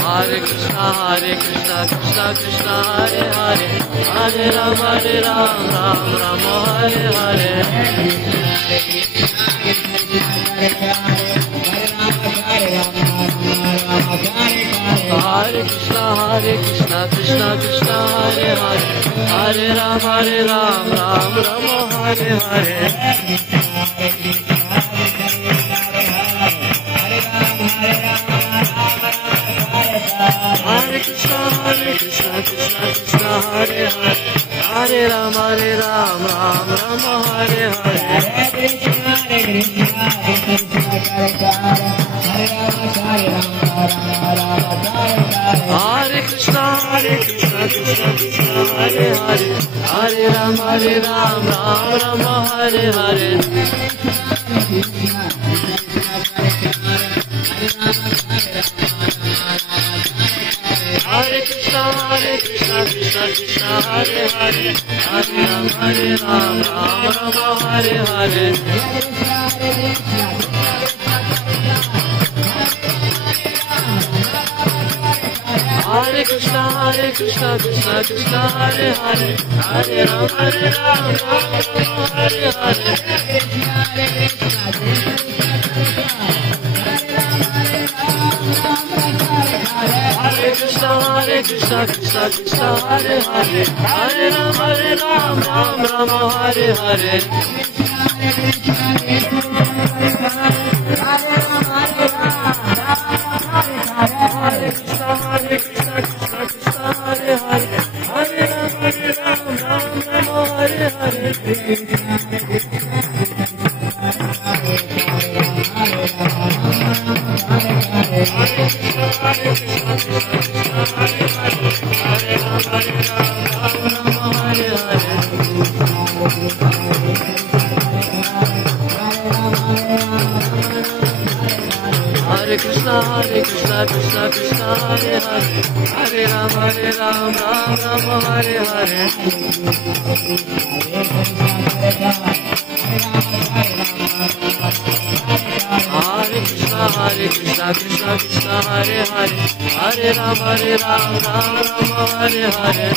Hare Krishna, Krishna Krishna, Hare Hare, Hare Rama, Ram Rama, Hare Hare. Hare Krishna, Krishna Krishna, Hare Hare, Hare Rama, Ram Rama, Hare Hare. Hare Krishna, Krishna Krishna, Hare Hare, Hare Rama, Ram Rama, Hare Hare. Hare Krishna, Krishna Krishna, Hare Hare, Hare Rama, Ram Rama, Hare Hare. Hare Krishna, Krishna Krishna, Hare Hare, Hare Rama, Ram Rama, Hare Hare. Hare Krishna, Krishna Krishna, Hare Hare, Hare Rama, Ram Rama, Hare Hare. Hare Krishna, Krishna Hare Hare, Hare Rama, Ram Rama, Hare Hare. Hare Krishna, Krishna Hare Hare, Hare Rama, Ram Rama, Hare Hare. Hare Krishna, Krishna Krishna, Hare Hare, Hare Rama, Ram Rama, Hare Hare. Hare Krishna, Krishna Hare Hare, Hare Rama, Ram Rama, Hare Hare.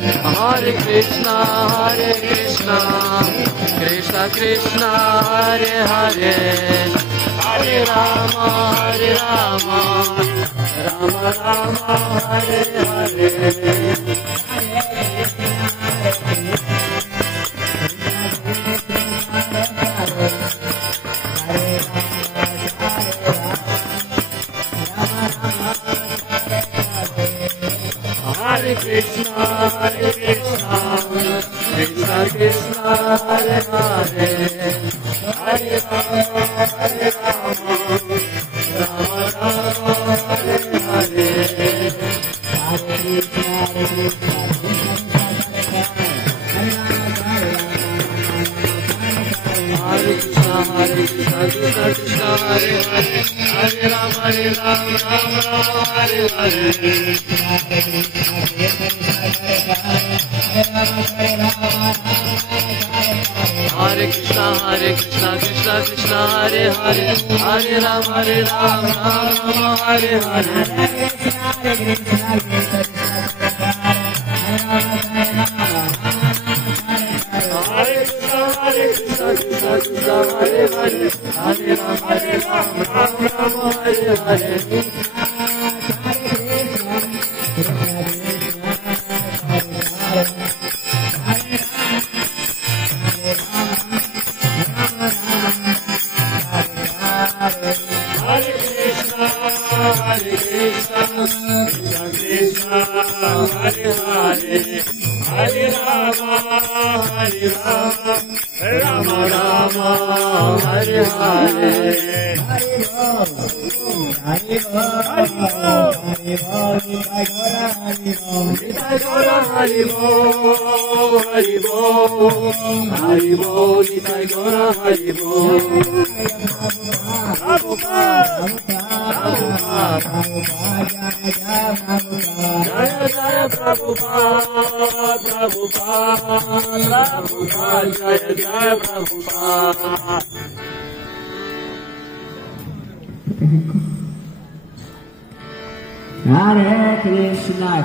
Hare Krishna, Krishna Krishna, Hare Hare, Hare Rama, Rama Rama, Hare Hare. Hare Krishna, Krishna Krishna, Hare Hare, Hare Rama, Rama Rama, Hare Hare. Hare Krishna, Krishna Hare Hare, Hare Rama, Rama Hare Hare. Hare Krishna, Krishna Hare Hare, Hare Rama, Rama Hare Hare. Hare Krishna, Krishna Hare Hare, Hare Rama, Rama Hare Hare. Hare Rama, Rama Rama, Hare Hare. Hare Hare.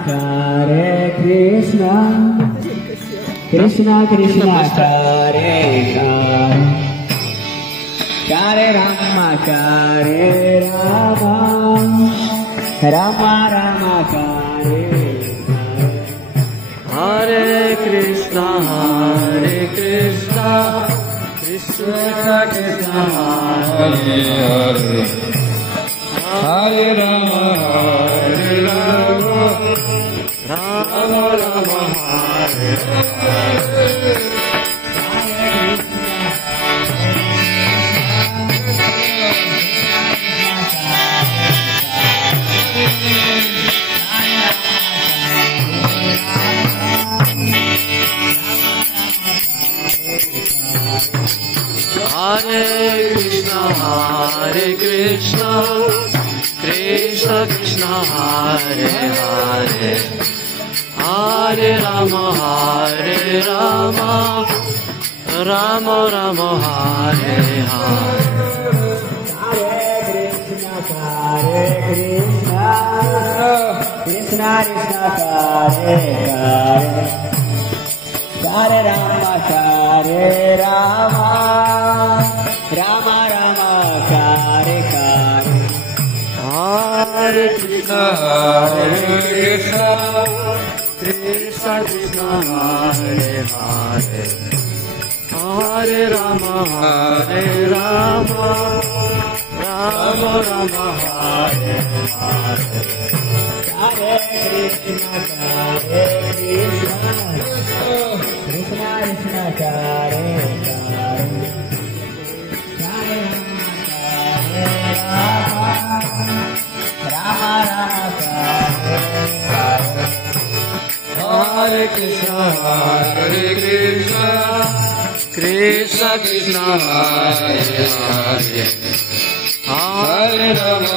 Hare Krishna, Krishna Krishna, Hare Hare, Hare Rama, Rama Rama, Hare Hare Krishna, Krishna Krishna, Hare Hare, Hare Rama, Rama Rama, Hare Hare. Hare Krishna, Krishna Krishna, Hare Hare, Hare Rama, Rama Rama, Hare Hare. Krishna Krishna, Hare Hare, Hare Rama, Rama Rama, Hare Hare. Hare Krishna, Krishna Krishna, Hare Hare, Hare Rama, Rama Rama, Hare Hare. Hare Krishna, Krishna Krishna, Hare Hare, Hare Rama, Hare Krishna, Krishna Krishna, Hare Hare, Hare Rama,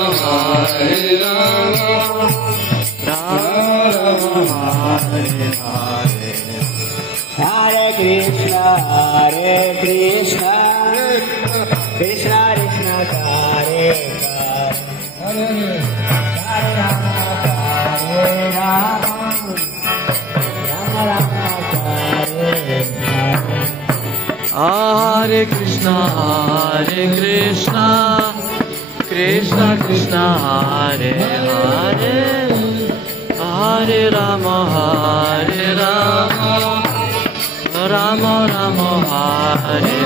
Rama Hare Hare. Hare Krishna, Krishna Krishna, Hare Hare, Hare Rama, Rama Rama, Hare Hare. Hare Krishna, Krishna Krishna, Hare Hare, Hare Rama, Rama Rama, Hare Hare.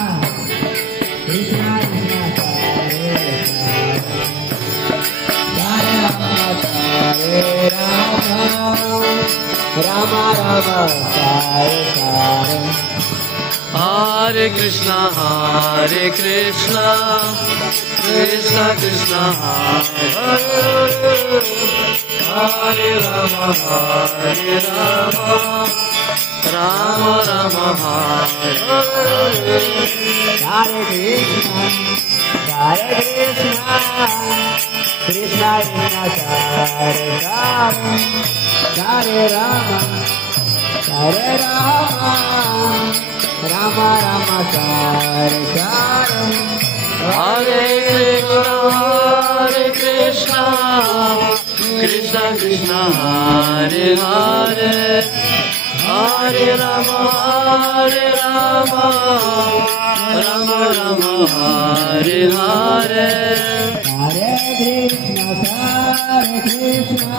Hare Krishna, Krishna Krishna, Hare Hare, Hare Rama, Rama Rama, Hare Hare. Hare Krishna, Krishna Krishna, Hare Hare, Hare Rama, Rama Rama, Hare Hare. Hare Krishna, Krishna Krishna, Hare Hare, Hare Rama, Rama Rama, Hare Hare. Hare Krishna, Krishna Krishna, Hare Hare, Hare Rama, Rama Rama, Hare Hare. Hare Krishna,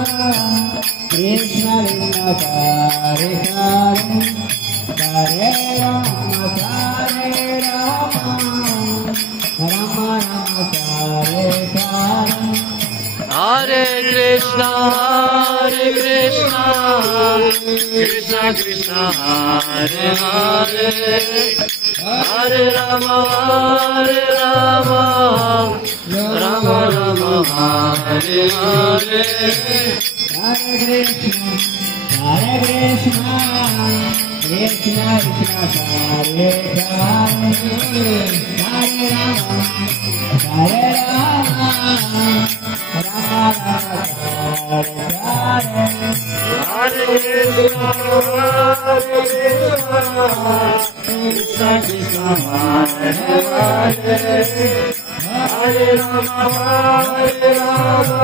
Krishna Krishna, Hare Hare, Hare Rama, Rama Rama, Hare Hare. Hare Krishna, Krishna Krishna, Hare Hare, Hare Rama, Rama Rama, Hare Hare. Hare Krishna, Krishna Krishna Krishna Hare Hare Hare Rama Hare Rama Rama Rama Hare Hare Hare Krishna Krishna Krishna Hare Hare Hare Rama Hare Rama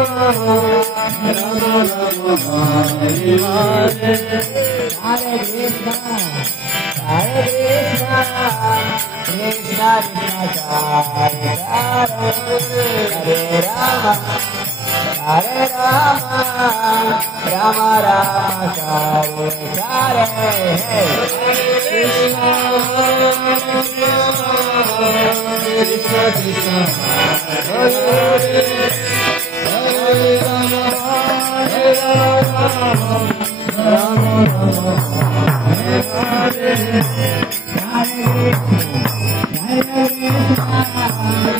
Rama Rama Hare Hare Hare Krishna Krishna Krishna Hare Hare Hare Rama Hare Rama Rama Rama Hare Hare Krishna Krishna Krishna Hare Hare Hare Rama Hare Rama Rama Rama Hare Hare Krishna Krishna Hare Hare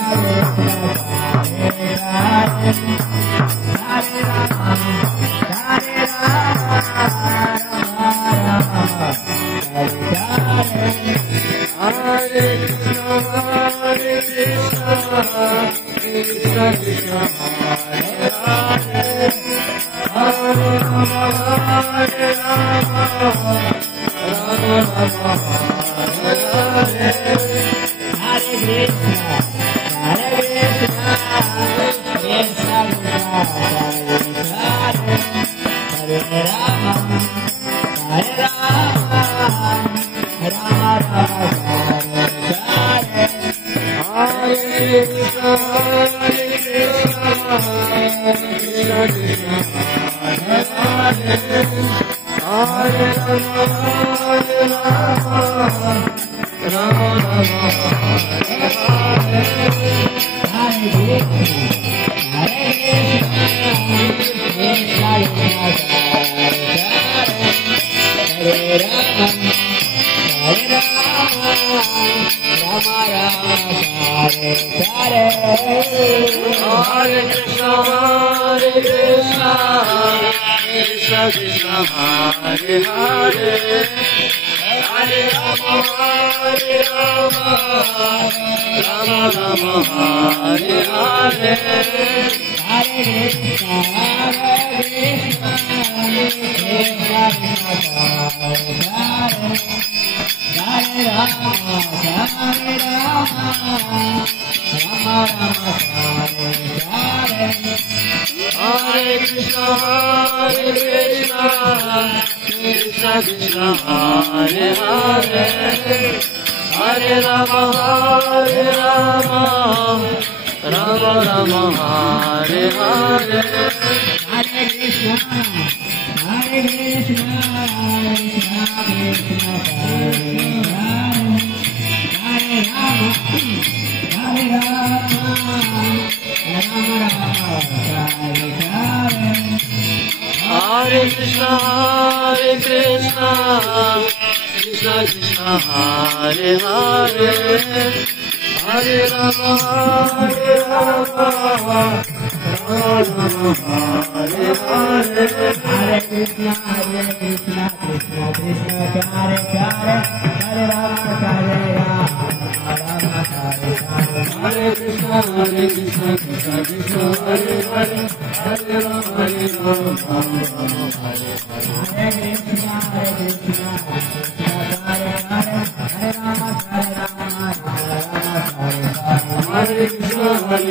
Hare Rama Hare Rama Rama Rama Hare Hare Hare Krishna Krishna Hare Rama Hare Rama Rama Rama Hare Hare Krishna Krishna Krishna Hare Hare Hare Rama Hare Rama Rama Rama Hare Hare Hare Krishna Hare Rama Hare Rama Rama Rama Hare Hare Hare Krishna Krishna Krishna Hare Hare Hare Rama Hare Rama Rama Rama Hare Hare Hare Krishna Krishna Krishna Hare Rama Hare Rama Rama Rama Hare Hare Hare Krishna Krishna Krishna Hare Hare Hare Rama Hare Rama Rama Rama Hare Hare Hare Krishna Krishna Krishna Hare Rama Hare Rama Rama Rama Hare Hare Hare Krishna Krishna Krishna Hare Hare Hare Rama Hare Rama Rama Rama Hare Hare Hare Krishna Krishna Krishna Hare Hare Hare Rama Hare Rama Rama Hare Hare Hare Krishna Krishna Krishna Hare Hare Hare Rama Hare Rama Rama Rama Hare Hare Hare Krishna Krishna Hare Hare Hare Rama Hare Rama Rama Rama Hare Hare Hare Krishna Krishna Krishna Hare Hare Hare Rama Hare Rama Rama Rama Hare Hare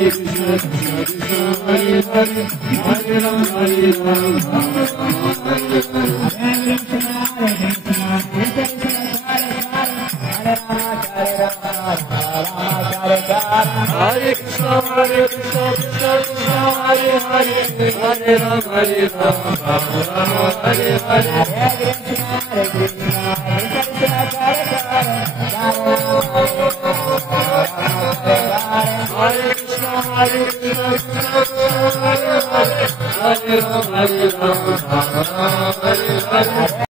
Hare Krishna Krishna Krishna Hare Hare Hare Rama Hare Rama Rama Hare Hare Hare Krishna Krishna Krishna Hare Hare Hare Rama Hare Rama Rama Rama Hare Hare Hare Krishna Krishna Krishna Hare Hare